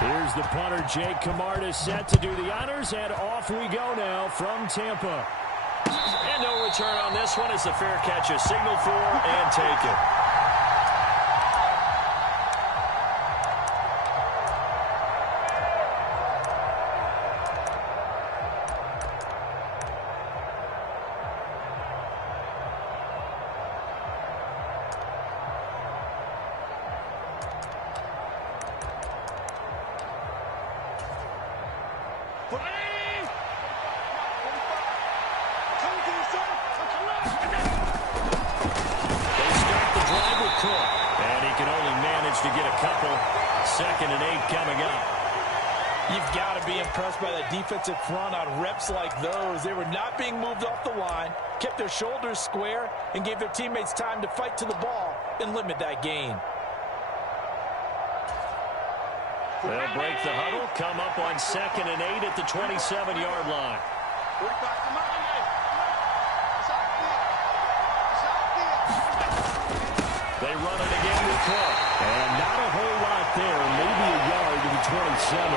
Here's the punter, Jake Camarda, set to do the honors, and off we go now from Tampa. And no return on this one as the fair catch is signaled for and taken. To get a couple. 2nd and 8 coming up. You've got to be impressed by the defensive front on reps like those. They were not being moved off the line, kept their shoulders square, and gave their teammates time to fight to the ball and limit that gain. They'll break the huddle, come up on 2nd and 8 at the 27-yard line. They run it again with Cook. And not a whole lot there, maybe a yard to the 27.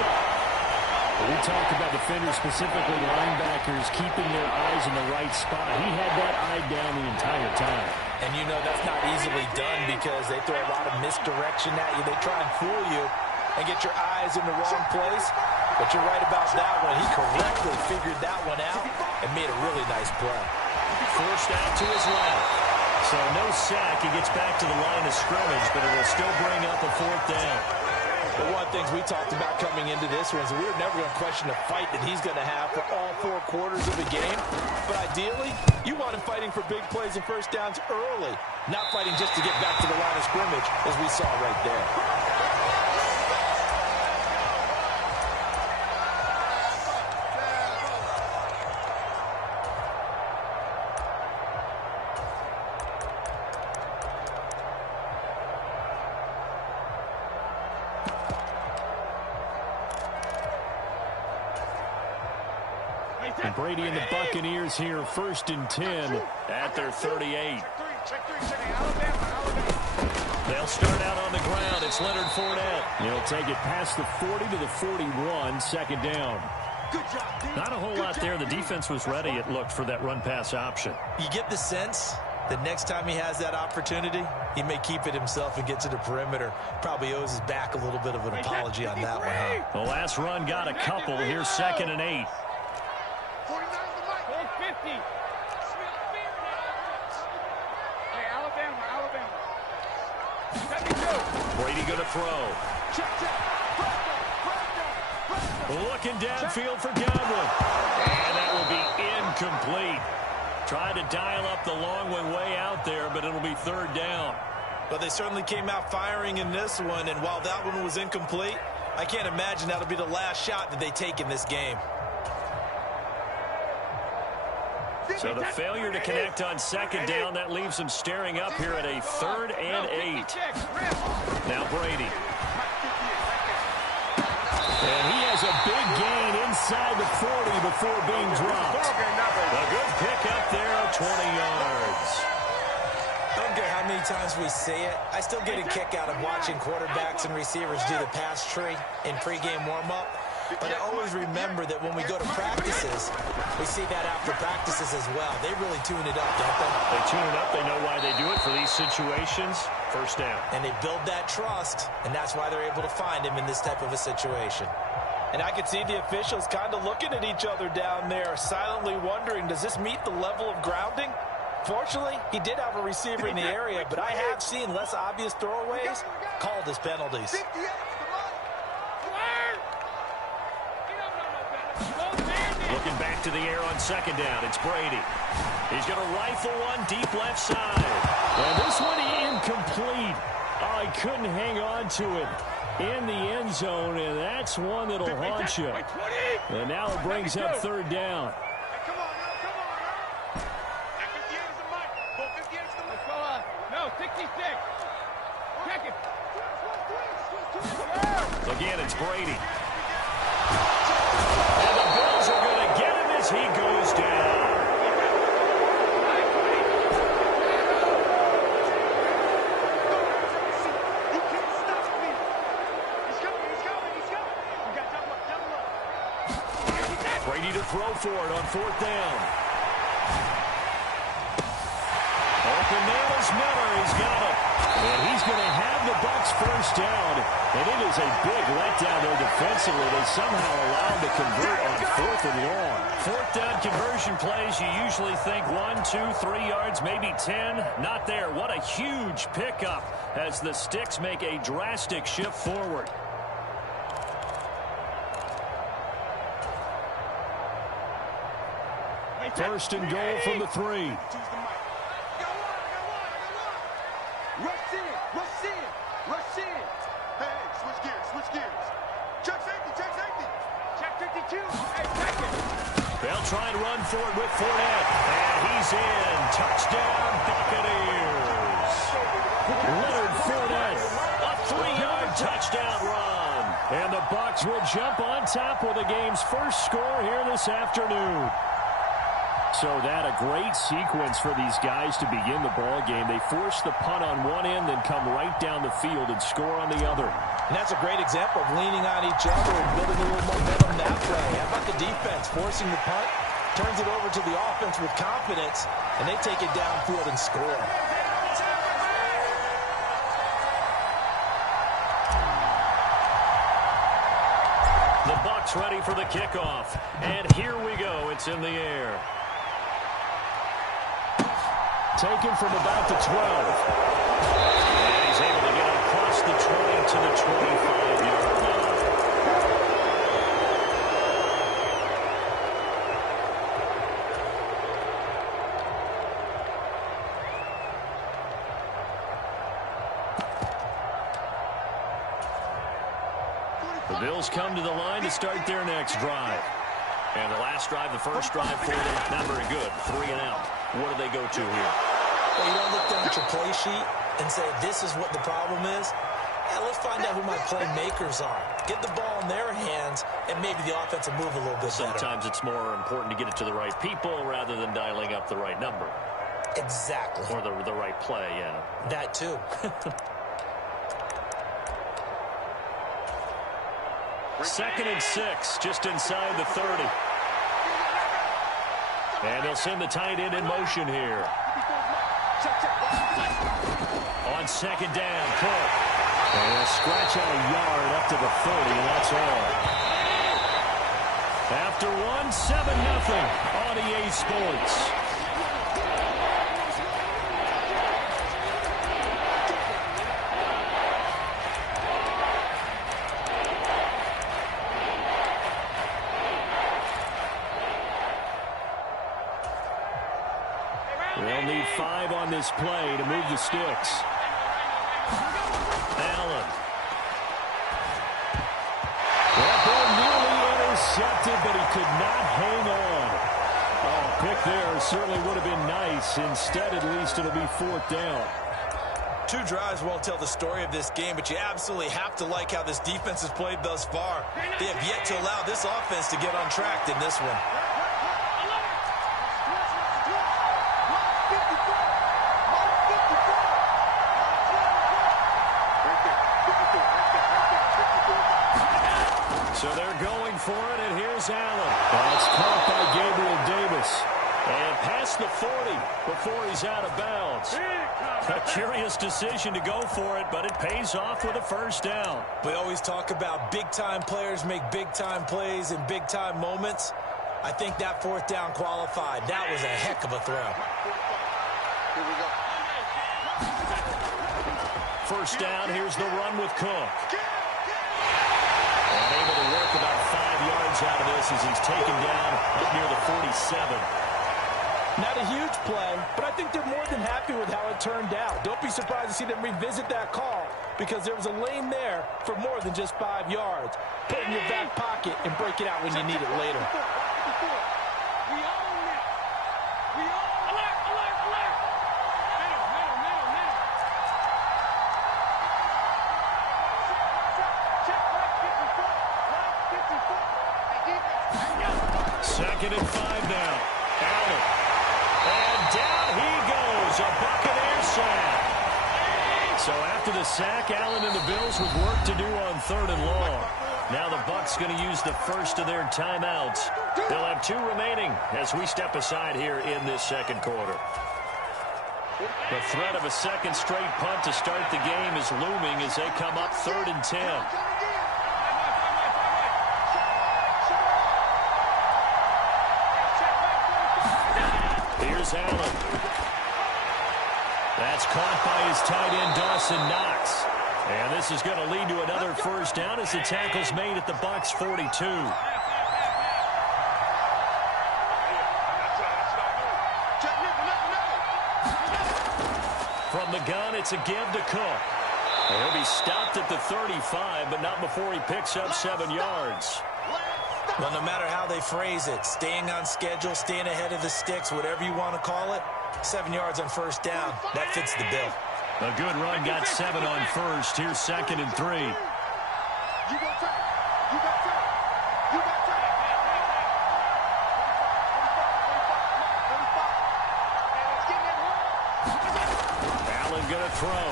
But we talked about defenders, specifically linebackers, keeping their eyes in the right spot. He had that eye down the entire time. And you know that's not easily done because they throw a lot of misdirection at you. They try and fool you and get your eyes in the wrong place. But you're right about that one. He correctly figured that one out and made a really nice play. Forced out to his left. So no sack. He gets back to the line of scrimmage, but it'll still bring up a 4th down. But one of the things we talked about coming into this one is we were never going to question the fight that he's going to have for all 4 quarters of the game. But ideally, you want him fighting for big plays and first downs early, not fighting just to get back to the line of scrimmage, as we saw right there. And Brady and the Buccaneers here, 1st and 10 at their 38. They'll start out on the ground. It's Leonard Fournette. He'll take it past the 40 to the 41, 2nd down. Not a whole lot there. The defense was ready, it looked, for that run-pass option. You get the sense that next time he has that opportunity, he may keep it himself and get to the perimeter. Probably owes his back a little bit of an apology on that one, huh? The last run got a couple. Here's 2nd and 8. Brady going to throw. Looking downfield for Godwin. And that will be incomplete. Tried to dial up the long one way out there, but it'll be 3rd down. But they certainly came out firing in this one, and while that one was incomplete, I can't imagine that'll be the last shot that they take in this game. So the failure to connect on 2nd down, that leaves them staring up here at a 3rd and 8. Now Brady. And he has a big gain inside the 40 before being dropped. A good pick up there of 20 yards. I don't care how many times we say it, I still get a kick out of watching quarterbacks and receivers do the pass tree in pregame warm-up. But I always remember that when we go to practices, we see that after practices as well. They really tune it up, don't they? They tune it up. They know why they do it for these situations. 1st down. And they build that trust, and that's why they're able to find him in this type of a situation. And I could see the officials kind of looking at each other down there, silently wondering, does this meet the level of grounding? Fortunately, he did have a receiver in the area, but I have seen less obvious throwaways called as penalties. Looking back to the air on 2nd down. It's Brady. He's going to rifle one deep left side. And this one incomplete. Oh, he couldn't hang on to it in the end zone, and that's one that'll haunt you. And now it brings up 3rd down. Again, it's Brady. And the Bills are going to get him as he goes down. Brady to throw for it on 4th down. Open man is Miller. He's got it. And he's going to have the Bucs first down. And it is a big letdown there defensively. They somehow allowed to convert on 4th and long. 4th down conversion plays, you usually think 1, 2, 3 yards, maybe 10. Not there. What a huge pickup as the Sticks make a drastic shift forward. First and goal from the 3. Rush in. Hey, switch gears. Check safety. Check 52. Hey, check it. They'll try and run for it with Fournette. And he's in. Touchdown, Buccaneers. Leonard Fournette, a 3-yard touchdown run. And the Bucs will jump on top with the game's first score here this afternoon. So that a great sequence for these guys to begin the ball game. They force the punt on one end, then come right down the field and score on the other. And that's a great example of leaning on each other and building a little momentum that way. How about the defense forcing the punt, turns it over to the offense with confidence, and they take it downfield and score. The Bucs ready for the kickoff. And here we go. It's in the air. Taken from about the 12. And he's able to get across the 20 to the 25-yard line. The Bills come to the line to start their next drive. And the last drive, the first drive for them, not very good. 3 and out. What do they go to here? Well, you don't look down at your play sheet and say, this is what the problem is. Yeah, let's find out who my playmakers are. Get the ball in their hands, and maybe the offense will move a little bit better. Sometimes it's more important to get it to the right people rather than dialing up the right number. Exactly. Or the right play, yeah. That too. Second and 6, just inside the 30. And they'll send the tight end in motion here. On second down, Cook. And they'll scratch out a yard up to the 30, and that's all. After 1, 7-0 on EA Sports. They'll need 5 on this play to move the Sticks. Allen. That ball nearly intercepted, but he could not hang on. Oh, pick there certainly would have been nice. Instead, at least, it'll be 4th down. 2 drives won't tell the story of this game, but you absolutely have to like how this defense has played thus far. They have yet to allow this offense to get untracked in this one. So they're going for it, and here's Allen. That's caught by Gabriel Davis. And past the 40 before he's out of bounds. A curious decision to go for it, but it pays off with a first down. We always talk about big-time players make big-time plays in big-time moments. I think that 4th down qualified. That was a heck of a throw. Here we go. First down, here's the run with Cook. And able to work about 5 yards out of this as he's taken down up near the 47. Not a huge play, but I think they're more than happy with how it turned out. Don't be surprised to see them revisit that call because there was a lane there for more than just 5 yards. Put it in your back pocket and break it out when you need it later. We own it. We own it. Alert, alert, alert. Middle. Check, right 54. Second and 5 now. Allen. And down he goes. A Buccaneer sack. So after the sack, Allen and the Bills with work to do on 3rd and long. Now the Bucs going to use the first of their timeouts. They'll have 2 remaining as we step aside here in this second quarter. The threat of a second straight punt to start the game is looming as they come up 3rd and 10. Here's Allen. That's caught by his tight end, Dawson Knox. And this is going to lead to another first down as the tackle's made at the Bucs 42. From the gun, it's a give to Cook. And he'll be stopped at the 35, but not before he picks up 7 yards. Well, no matter how they phrase it, staying on schedule, staying ahead of the sticks, whatever you want to call it, 7 yards on first down, that fits the bill. A good run got 7 on first. Here's 2nd and 3. You got time. You got time. You got time. Allen going to throw.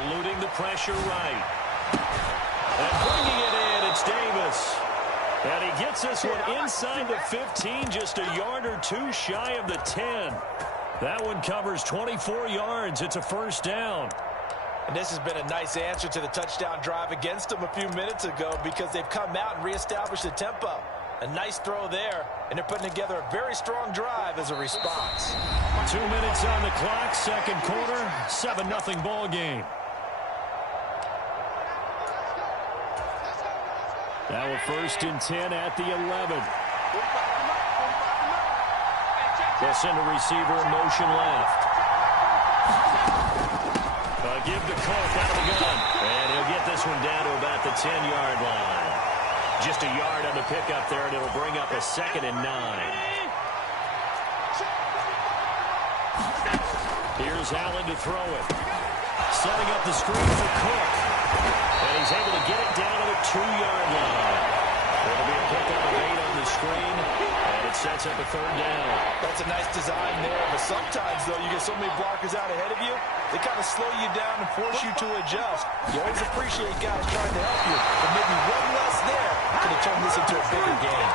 Eluding the pressure right. And bringing it in, it's Davis. And he gets this one inside the 15, just a yard or 2 shy of the 10. That one covers 24 yards. It's a first down. And this has been a nice answer to the touchdown drive against them a few minutes ago because they've come out and reestablished the tempo. A nice throw there, and they're putting together a very strong drive as a response. 2 minutes on the clock, second quarter, 7-0 ball game. Now a 1st and 10 at the 11. They'll send a receiver in motion left. Give to Cook out of the gun. And he'll get this one down to about the 10-yard line. Just a yard on the pickup there, and it'll bring up a 2nd and 9. Here's Allen to throw it. Setting up the screen for Cook. And he's able to get it down to the 2-yard line. It'll be a pickup of 8 on the screen, and it sets up a 3rd down. That's a nice design there, but sometimes, though, you get so many blockers out ahead of you, they kind of slow you down and force you to adjust. You always appreciate guys trying to help you, but maybe one less there could have turned this into a bigger game.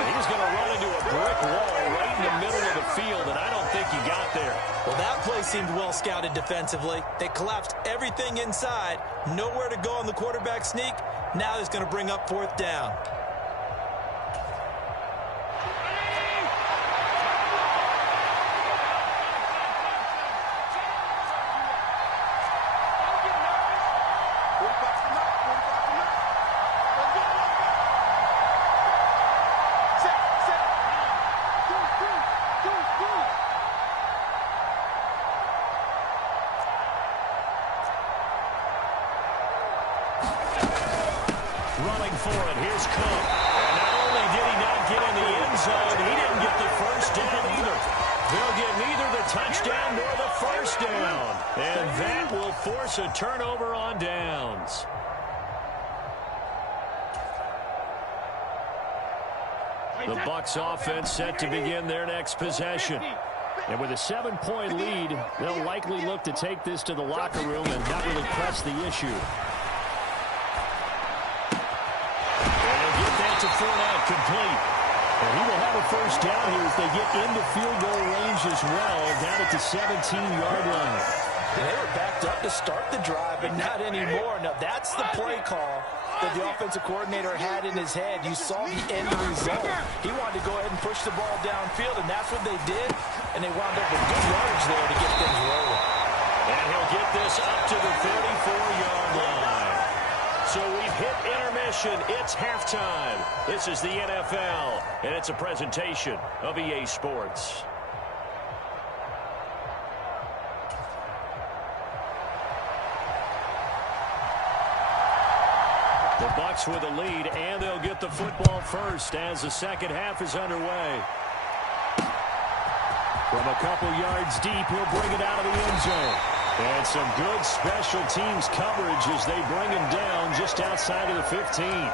And he's going to run into a brick wall right in the middle of the field, and I don't think he got there. Well, that play seemed well scouted defensively. They collapsed everything inside, nowhere to go on the quarterback sneak. Now he's going to bring up 4th down. Running for it. Here's Cook. And not only did he not get in the end zone, he didn't get the first down either. They'll get neither the touchdown nor the first down. And that will force a turnover on downs. The Bucs offense set to begin their next possession. And with a 7-point lead, they'll likely look to take this to the locker room and not really press the issue. To Fournette, complete. And he will have a first down here as they get into field goal range as well, down at the 17-yard line. And they were backed up to start the drive, but not anymore. Now, that's the play call that the offensive coordinator had in his head. You saw the end result. He wanted to go ahead and push the ball downfield, and that's what they did. And they wound up with good yards there to get things rolling. And he'll get this up to the 34-yard line. So we've hit intermission. It's halftime. This is the NFL, and it's a presentation of EA Sports. The Bucs with a lead, and they'll get the football first as the second half is underway. From a couple yards deep, he'll bring it out of the end zone. And some good special teams coverage as they bring him down just outside of the 15.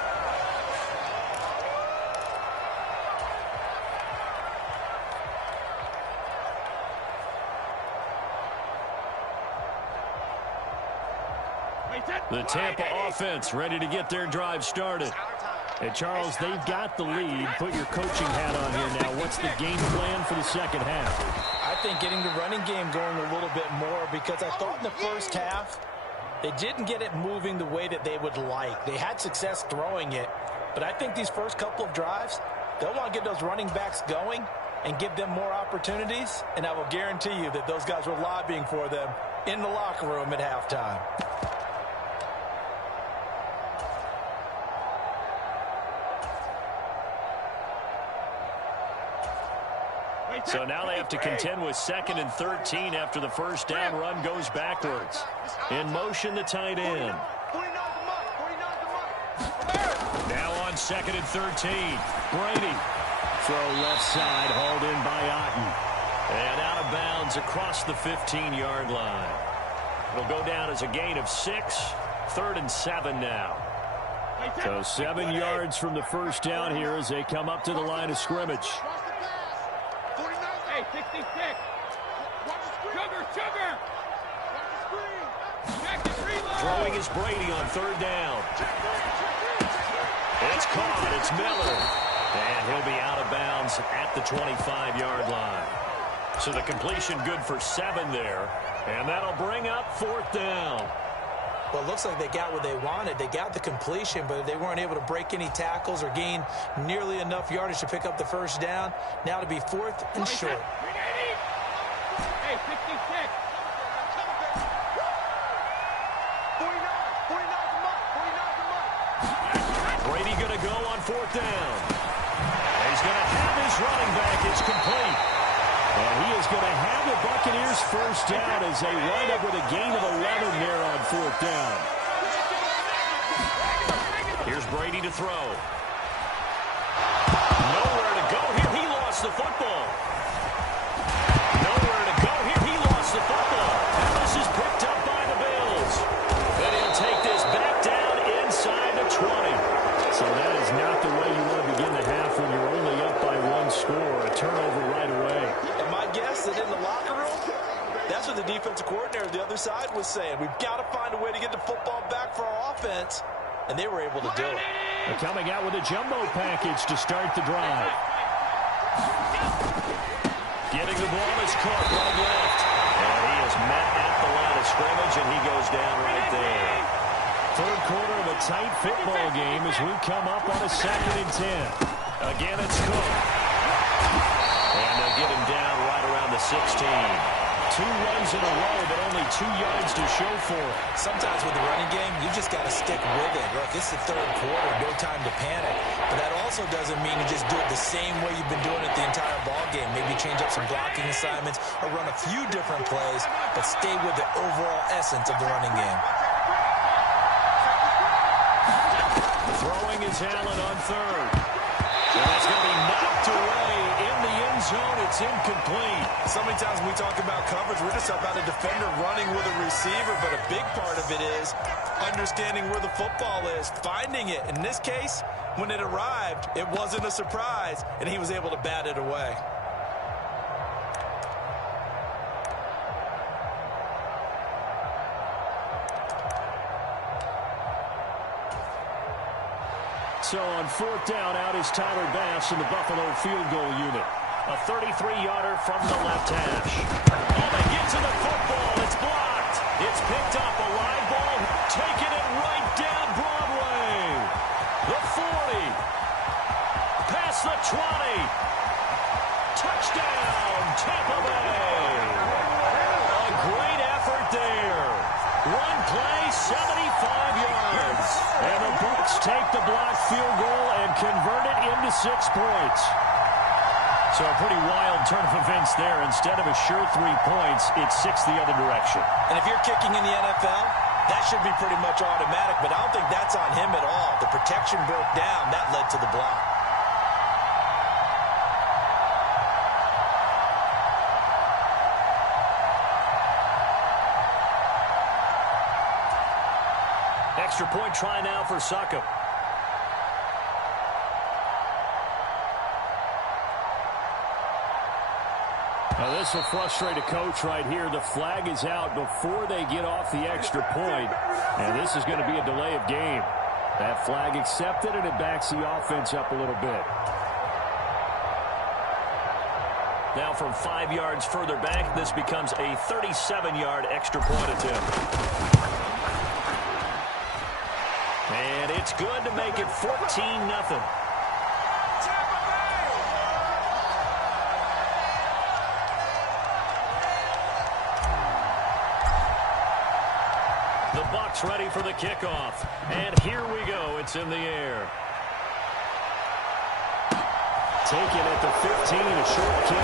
The Tampa offense ready to get their drive started. And, Charles, they've got the lead. Put your coaching hat on here now. What's the game plan for the second half? I think getting the running game going a little bit more, because I thought in the first half they didn't get it moving the way that they would like. They had success throwing it, but I think these first couple of drives, they'll want to get those running backs going and give them more opportunities, and I will guarantee you that those guys were lobbying for them in the locker room at halftime. So now they have to contend with 2nd and 13 after the first down run goes backwards. In motion, the tight end. Now on 2nd and 13. Brady. Throw left side, hauled in by Otten. And out of bounds across the 15-yard line. It'll go down as a gain of 6. 3rd and 7 now. So 7 yards from the first down here as they come up to the line of scrimmage. 66. Sugar. Throwing is Brady on 3rd down. It's caught. It's Miller. And he'll be out of bounds at the 25-yard line. So the completion good for 7 there. And that'll bring up 4th down. Well, it looks like they got what they wanted. They got the completion, but they weren't able to break any tackles or gain nearly enough yardage to pick up the first down. Now to be 4th and short. Hey, 66. Brady going to go on 4th down. He's going to have his running back. It's complete. And he is going to have the Buccaneers first down as they wind up with a gain of 11 there on 4th down. Here's Brady to throw. Nowhere to go here. He lost the football. Nowhere to go here. He lost the football. And this is picked up by the Bills. Then he'll take this back down inside the 20. So that is not the way you want to begin the half when you're only up by 1 score. A turnover right away. And my guess that in the locker room, that's what the defensive coordinator the other side was saying. We've got to find a way to get the football back for our offense. And they were able to do it. They're coming out with a jumbo package to start the drive. Getting the ball is caught right left. And he is met at the line of scrimmage, and he goes down right there. 3rd quarter of a tight football game as we come up on a 2nd and 10. Again, it's Cook. And they'll get him down right around the 16. 2 runs in a row, but only 2 yards to show for it. Sometimes with the running game, you just got to stick with it. Look, it's the 3rd quarter, no time to panic. But that also doesn't mean you just do it the same way you've been doing it the entire ball game. Maybe change up some blocking assignments or run a few different plays, but stay with the overall essence of the running game. Throwing is Allen on 3rd. And that's going to be knocked away in the end zone. It's incomplete. So many times when we talk about coverage, we're just about a defender running with a receiver, but a big part of it is understanding where the football is, finding it. In this case, when it arrived, it wasn't a surprise, and he was able to bat it away. So on 4th down, out is Tyler Bass in the Buffalo field goal unit. A 33-yarder from the left hash. Oh, they get to the football. It's blocked. It's picked up. A live ball. Taking it right down Broadway. The 40. Past the 20. Touchdown, Tampa Bay. A great effort there. One play, 75 yards. And the Bucs take the blocked field goal and convert it into 6 points. So a pretty wild turn of events there. Instead of a sure 3 points, it's 6 the other direction. And if you're kicking in the NFL, that should be pretty much automatic, but I don't think that's on him at all. The protection broke down. That led to the block. Extra point try now for Succop. This will frustrate a coach right here. The flag is out before they get off the extra point, and this is going to be a delay of game. That flag accepted, and it backs the offense up a little bit. Now from 5 yards further back, this becomes a 37-yard extra point attempt. And it's good to make it 14-0. The Bucs ready for the kickoff. And here we go. It's in the air. Taken at the 15, a short kick.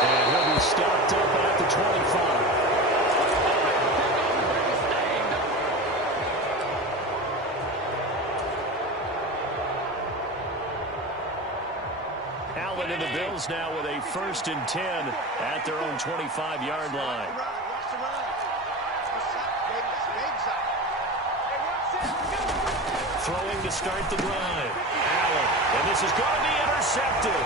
And he'll be stopped up at the 25. Allen and the Bills now with a 1st and 10 at their own 25-yard line. Throwing to start the drive. Allen. And this is going to be intercepted.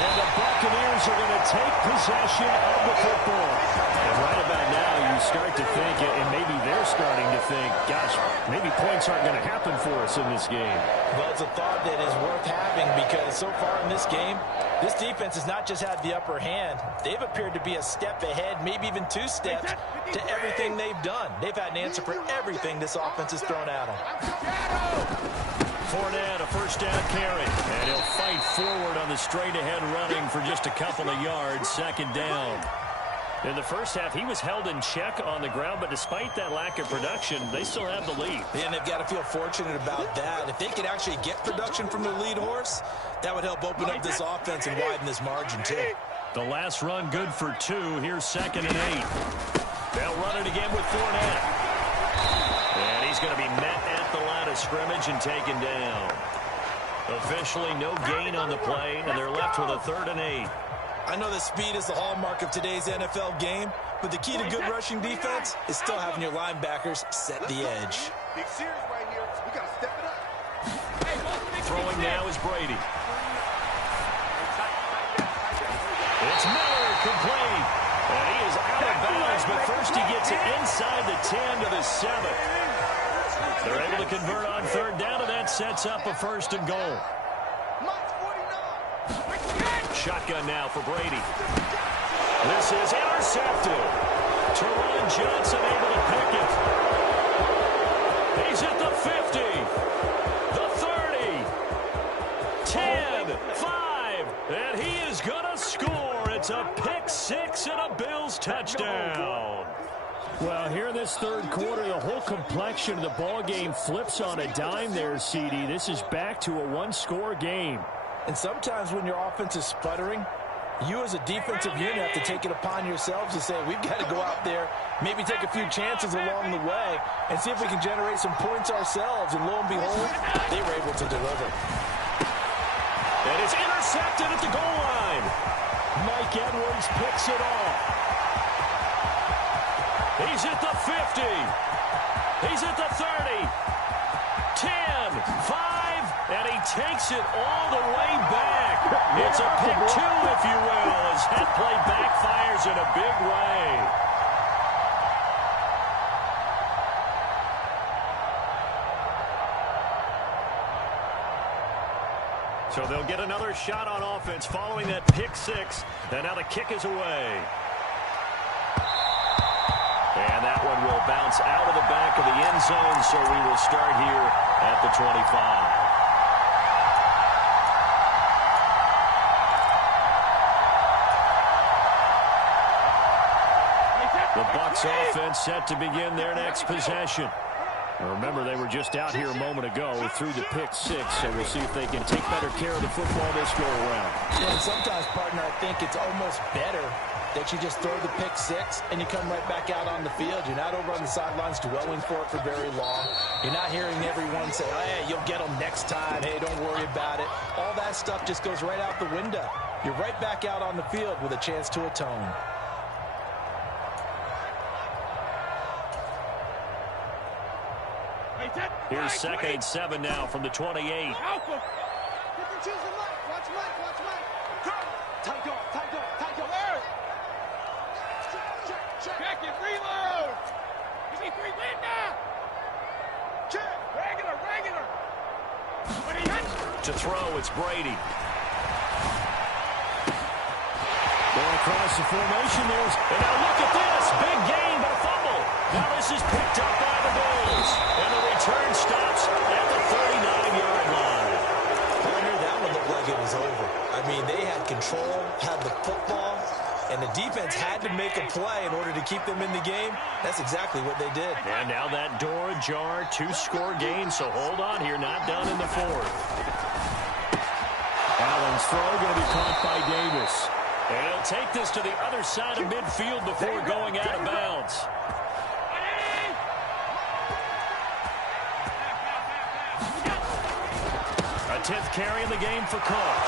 And the Buccaneers are going to take possession of the football. And right about now, you start to think, and maybe they're starting to think, gosh, maybe points aren't going to happen for us in this game. Well, it's a thought that is worth having because so far in this game, this defense has not just had the upper hand. They've appeared to be a step ahead, maybe even 2 steps to everything they've done. They've had an answer for everything this offense has thrown at them. Fournette, a 1st down carry. And he'll fight forward on the straight-ahead running for just a couple of yards, 2nd down. In the first half, he was held in check on the ground, but despite that lack of production, they still have the lead. And they've got to feel fortunate about that. If they could actually get production from their lead horse, that would help open up this offense and widen this margin, too. The last run good for 2. Here's 2nd and 8. They'll run it again with Fournette. And he's going to be met at the line of scrimmage and taken down. Officially no gain on the play, and they're left with a 3rd and 8. I know that speed is the hallmark of today's NFL game, but the key to good rushing defense is still having your linebackers set the edge. Big series right here. We got to step it up. Throwing now is Brady. It's Miller, complete. And he is out of bounds, but first he gets it inside the 10 to the 7. They're able to convert on 3rd down, and that sets up a 1st and goal. Shotgun now for Brady. This is intercepted. Teron Johnson able to pick it. He's at the 50, the 30, 10, 5, and he is going to score. It's a pick 6 and a Bills touchdown. Well, here in this 3rd quarter, the whole complexion of the ball game flips on a dime there, CD. This is back to a 1-score game. And sometimes when your offense is sputtering, you as a defensive unit have to take it upon yourselves to say, we've got to go out there, maybe take a few chances along the way, and see if we can generate some points ourselves. And lo and behold, they were able to deliver. And it's intercepted at the goal line. Mike Edwards picks it off. He's at the 50. He's at the 30. 10, 5. And he takes it all the way back. It's a pick 2, if you will, as that play backfires in a big way. So they'll get another shot on offense following that pick 6. And now the kick is away. And that one will bounce out of the back of the end zone, so we will start here at the 25. The Bucs offense set to begin their next possession. Now remember, they were just out here a moment ago through the pick 6, so we'll see if they can take better care of the football this go-around. And sometimes, partner, I think it's almost better that you just throw the pick 6 and you come right back out on the field. You're not over on the sidelines dwelling for it for very long. You're not hearing everyone say, hey, you'll get them next time. Hey, don't worry about it. All that stuff just goes right out the window. You're right back out on the field with a chance to atone. Here's 2nd and 7 now from the 28. Tight dog, tight dog, tight dog. Check it, reload. You need 3 win now. Check. Regular. To throw, it's Brady. Going across the formation, and now look at this. Big gain, but a fumble. Now this is picked up by the Bills. And the return stops at the 39-yard line. Partner, that one looked like it was over. I mean, they had control, had the football, and the defense had to make a play in order to keep them in the game. That's exactly what they did. And now that door ajar, 2-score game, so hold on here, not done in the fourth. Allen's throw going to be caught by Davis. And he'll take this to the other side of midfield before going out of bounds. A 10th carry in the game for Cook.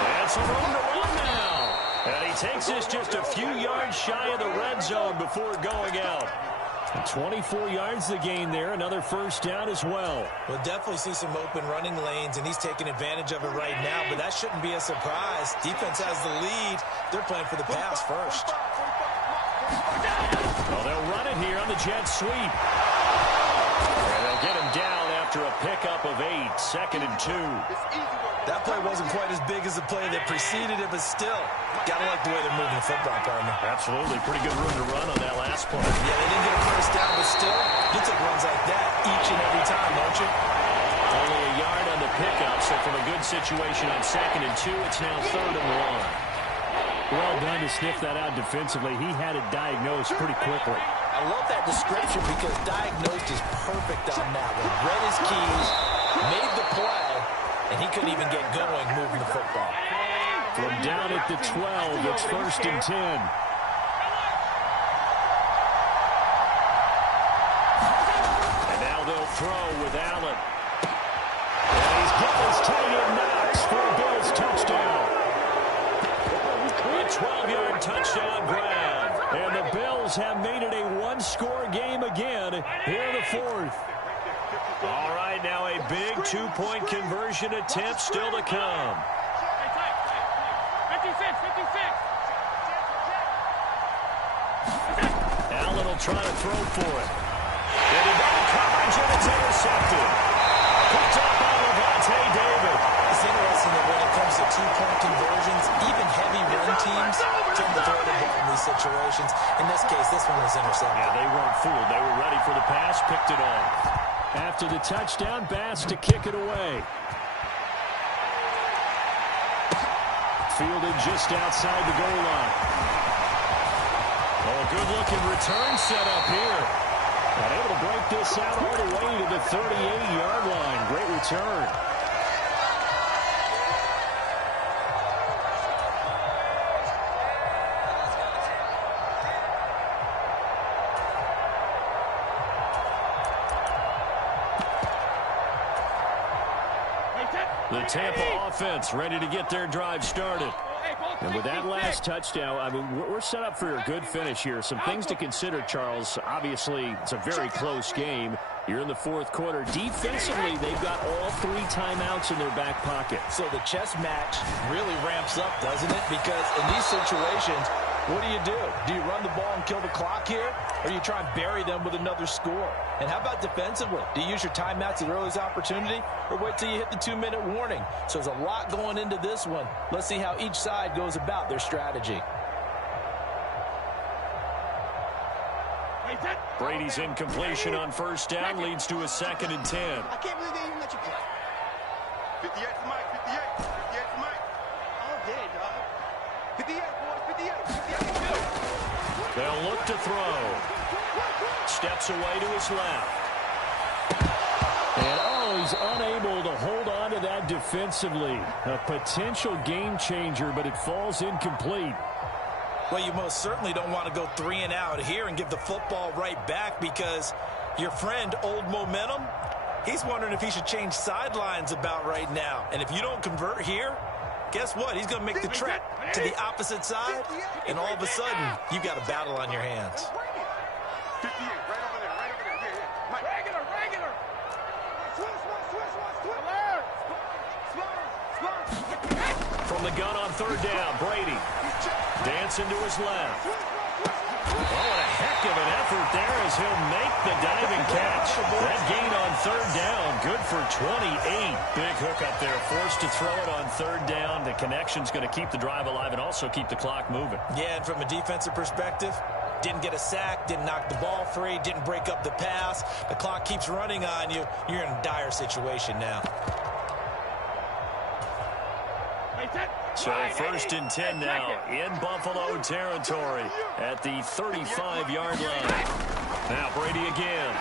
And some room to run now. And he takes this just a few yards shy of the red zone before going out. 24 yards the gain there. Another first down as well. We'll definitely see some open running lanes, and he's taking advantage of it right now, but that shouldn't be a surprise. Defense has the lead. They're playing for the pass first. Well, they'll run it here on the jet sweep. And they'll get him down after a pickup of 8, 2nd and 2. That play wasn't quite as big as the play that preceded it, but still, gotta like the way they're moving the football, partner. Absolutely. Pretty good room to run on that last play. Yeah, they didn't get a first down, but still, you take runs like that each and every time, don't you? Only a yard on the pickup, so from a good situation on 2nd and 2, it's now 3rd and 1. Well done to sniff that out defensively. He had it diagnosed pretty quickly. I love that description because diagnosed is perfect on that one. Read his keys, made the play, and he couldn't even get going moving the football. From down at the 12, it's 1st and 10. And now they'll throw with Allen. And he's got his tight end Knox for a Bills touchdown. A 12-yard touchdown grab. And the Bills have made it a 1-score game again here in the 4th. All right, now a big 2-point conversion attempt still to come. 56. Allen will try to throw for it. And he got coverage, and it's intercepted. Picked up by Lavonte David. It's interesting that when it comes to 2-point conversions, even heavy run teams tend to throw the ball in these situations. In this case, this one was intercepted. Yeah, they weren't fooled. They were ready for the pass, picked it off. After the touchdown, Bass to kick it away. Fielded just outside the goal line. Oh, a good-looking return set up here. And able to break this out all the way to the 38-yard line. Great return. The Tampa offense ready to get their drive started. And with that last touchdown, I mean, we're set up for a good finish here. Some things to consider, Charles. Obviously, it's a very close game. You're in the 4th quarter. Defensively, they've got all 3 timeouts in their back pocket. So the chess match really ramps up, doesn't it? Because in these situations, what do? Do you run the ball and kill the clock here? Or you try and bury them with another score? And how about defensively? Do you use your timeouts at earliest opportunity? Or wait till you hit the 2-minute warning? So there's a lot going into this one. Let's see how each side goes about their strategy. Brady's incompletion on 1st down leads to a 2nd and 10. I can't believe they even let you play. 58 for Mike, 58. 58 for Mike. All day, dog. 58, boys, 58. 58. They'll look to throw. Steps away to his left. And oh, he's unable to hold on to that defensively. A potential game changer, but it falls incomplete. Well, you most certainly don't want to go 3 and out here and give the football right back because your friend, Old Momentum, he's wondering if he should change sidelines about right now. And if you don't convert here, guess what? He's going to make the trek to the opposite side, and all of a sudden, you got a battle on your hands. 58, right over there, yeah. Mike. Regular. Switch. Alert. Smart. the gun on third down. Brady dancing to his left. Oh, what a heck of an effort there as he'll make the diving catch. That gain on third down, good for 28. Big hook up there, forced to throw it on third down. The connection's going to keep the drive alive and also keep the clock moving. Yeah, and from a defensive perspective, didn't get a sack, didn't knock the ball free, didn't break up the pass. The clock keeps running on you. You're in a dire situation now. So first and 10 now in Buffalo territory at the 35-yard line. Now Brady again.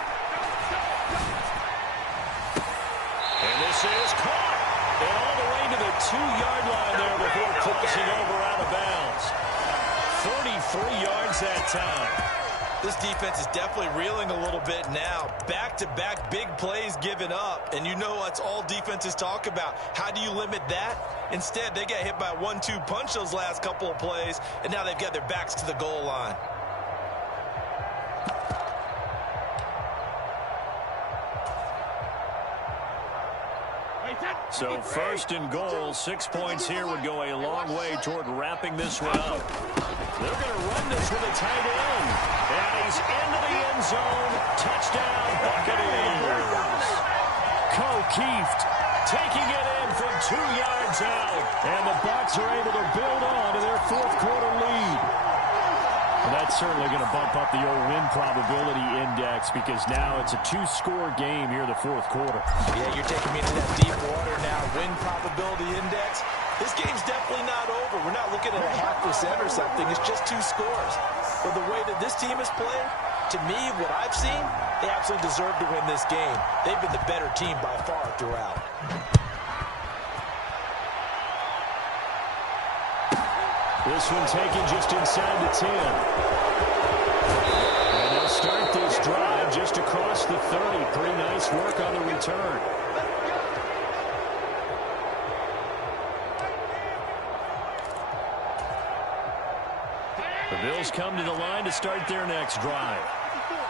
And this is caught. And all the way to the 2-yard line there before crossing over out of bounds. 43 yards that time. This defense is definitely reeling a little bit now. Back-to-back big plays given up. And you know that's all defenses talk about. How do you limit that? Instead, they got hit by a 1-2 punch those last couple of plays, and now they've got their backs to the goal line. So first and goal, 6 points here would go a long way toward wrapping this one up. They're going to run this with a tight end. And he's into the end zone. Touchdown, Buccaneers. O'Keefe taking it in from 2 yards out. And the Bucs are able to build on to their fourth quarter lead. Well, that's certainly going to bump up the old win probability index because now it's a 2-score game here in the fourth quarter. Yeah, you're taking me into that deep water now. Win probability index. This game's definitely not over. We're not looking at a 0.5% or something. It's just 2 scores. But the way that this team is playing, to me, what I've seen, they absolutely deserve to win this game. They've been the better team by far throughout. This one taken just inside the 10. And they'll start this drive just across the 30. Pretty nice work on the return. The Bills come to the line to start their next drive.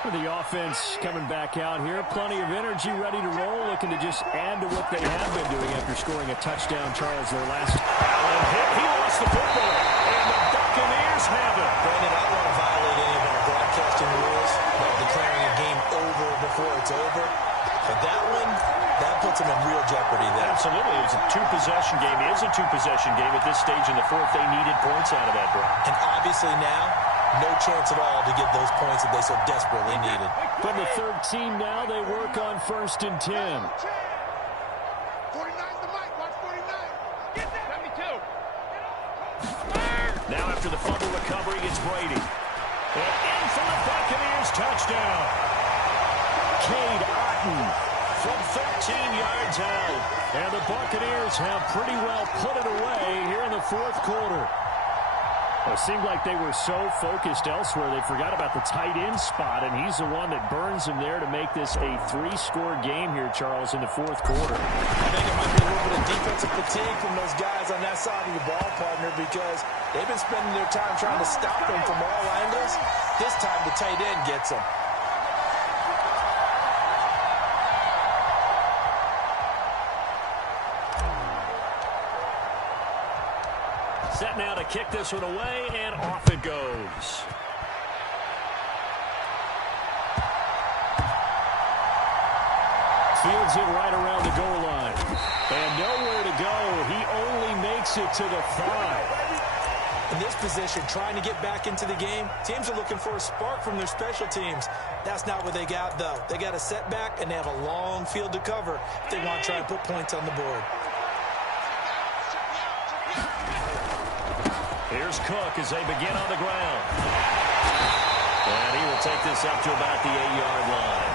The offense coming back out here. Plenty of energy, ready to roll, looking to just add to what they have been doing after scoring a touchdown, Charles, their last. Allen hit. He lost the football. And the Buccaneers have it. Brandon, I don't want to violate any of our broadcasting rules about declaring a game over before it's over. But that one, that puts them in real jeopardy there. Absolutely. It was a 2-possession game. It is a 2-possession game at this stage in the fourth. They needed points out of that drive. And obviously now, no chance at all to get those points that they so desperately needed. From the 13 now, they work on first and 10. 49's the mic. Watch 49. Get that. 72. Now after the fumble recovery, it's Brady. And in for the Buccaneers touchdown. Cade Otton from 13 yards out. And the Buccaneers have pretty well put it away here in the fourth quarter. Well, it seemed like they were so focused elsewhere, they forgot about the tight end spot, and he's the one that burns them there to make this a 3-score game here, Charles, in the fourth quarter. I think it might be a little bit of defensive fatigue from those guys on that side of the ball, partner, because they've been spending their time trying to stop them from all angles. This time the tight end gets them. Set now to kick this one away, and off it goes. Fields it right around the goal line. And nowhere to go. He only makes it to the 5. In this position, trying to get back into the game, teams are looking for a spark from their special teams. That's not what they got, though. They got a setback, and they have a long field to cover if they want to try and put points on the board. Here's Cook as they begin on the ground. And he will take this up to about the 8-yard line.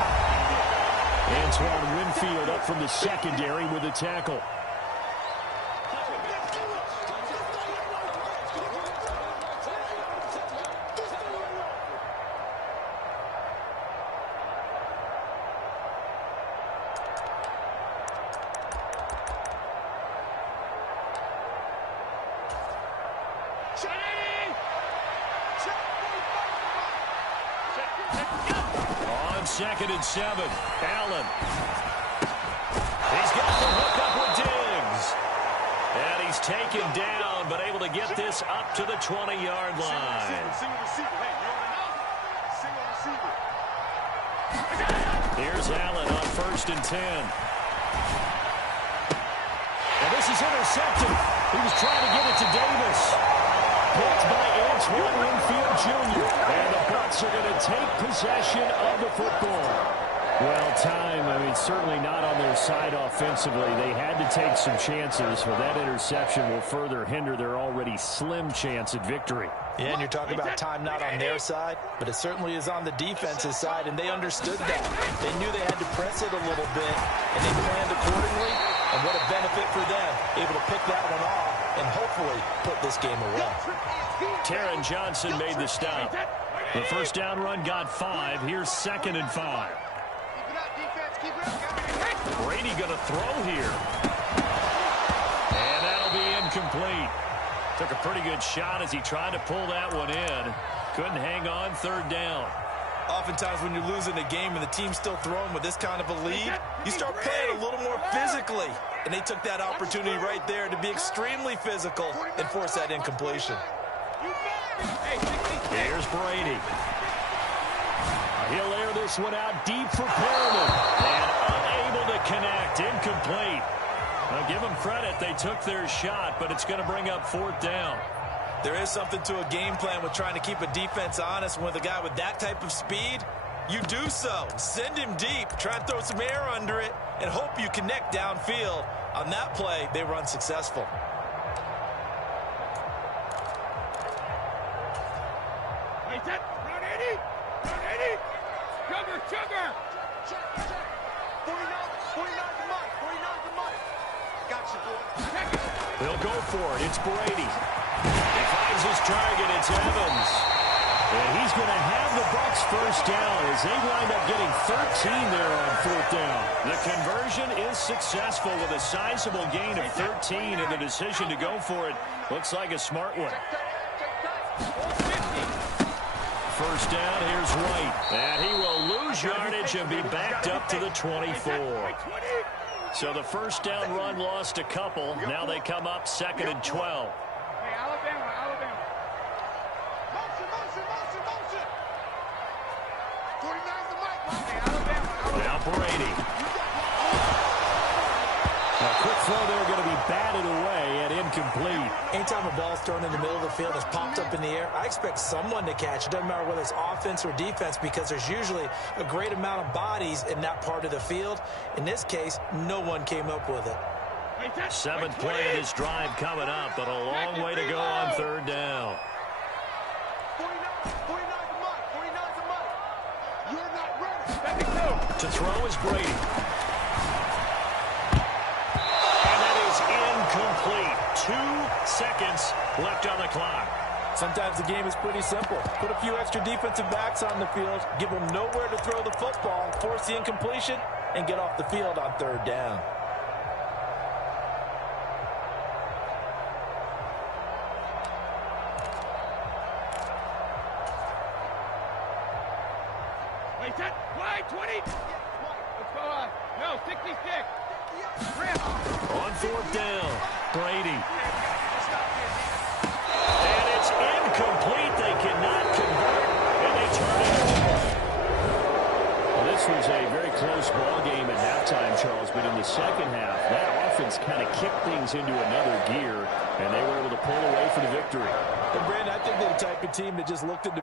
Antoine Winfield up from the secondary with a tackle. On 2nd and 7, Allen. He's got the hook up with Diggs. And he's taken down, but able to get this up to the 20-yard line. Single receiver. Hey, you already know. Single receiver. Here's Allen on 1st and 10. And this is intercepted. He was trying to get it to Davis. Picked by Antoine Winfield Jr. And the Bucs are going to take possession of the football. Well, time, certainly not on their side offensively. They had to take some chances, but that interception will further hinder their already slim chance at victory. Yeah, and you're talking about time not on their side, but it certainly is on the defense's side, and they understood that. They knew they had to press it a little bit, and they planned accordingly, and what a benefit for them, able to pick that one off and hopefully put this game away. Taron Johnson made the stop. The first down run got 5. Here's 2nd and 5. Brady going to throw here. And that'll be incomplete. Took a pretty good shot as he tried to pull that one in. Couldn't hang on 3rd down. Oftentimes when you're losing a game and the team's still throwing with this kind of a lead, you start playing a little more physically. And they took that opportunity right there to be extremely physical and force that incompletion. Here's Brady. He'll air this one out deep for Perriman. And unable to connect. Incomplete. Now give them credit. They took their shot, but it's going to bring up 4th down. There is something to a game plan with trying to keep a defense honest. With a guy with that type of speed, you do so. Send him deep. Try and throw some air under it and hope you connect downfield. On that play, they were unsuccessful. Sugar! 49's the money. 49's the money. Gotcha, boy. They'll go for it. It's Brady. He finds his target. It's Evans. And he's going to have the Bucs first down as they wind up getting 13 there on 4th down. The conversion is successful with a sizable gain of 13, and the decision to go for it looks like a smart one. First down, here's White. And he will lose yardage and be backed up to the 24. So the first down run lost a couple. Now they come up 2nd and 12. Hey, Alabama. Motion. 49's the mic. Hey, Alabama. Now Brady. A quick throw there going to be batted away and incomplete. Anytime a ball's thrown in the middle of the field and popped up in the air, I expect someone to catch it. Doesn't matter whether it's offense or defense, because there's usually a great amount of bodies in that part of the field. In this case, no one came up with it. 7th play of this drive coming up, but a long way to go on 3rd down. 49's the money. 49's the money. You're not ready. To throw is Brady. And that is incomplete. 2 seconds left on the clock. Sometimes the game is pretty simple. Put a few extra defensive backs on the field, give them nowhere to throw the football, force the incompletion, and get off the field on 3rd down. Wait, set. Wide, 20. Let's go on. No, 66. On 4th down, Brady. And it's incomplete. They cannot convert, and they turn it over. Well, this was a very close ball game at halftime, Charles, but in the second half, that offense kind of kicked things into another gear, and they were able to pull away for the victory. And Brandon, I think they're the type of team that just looked at the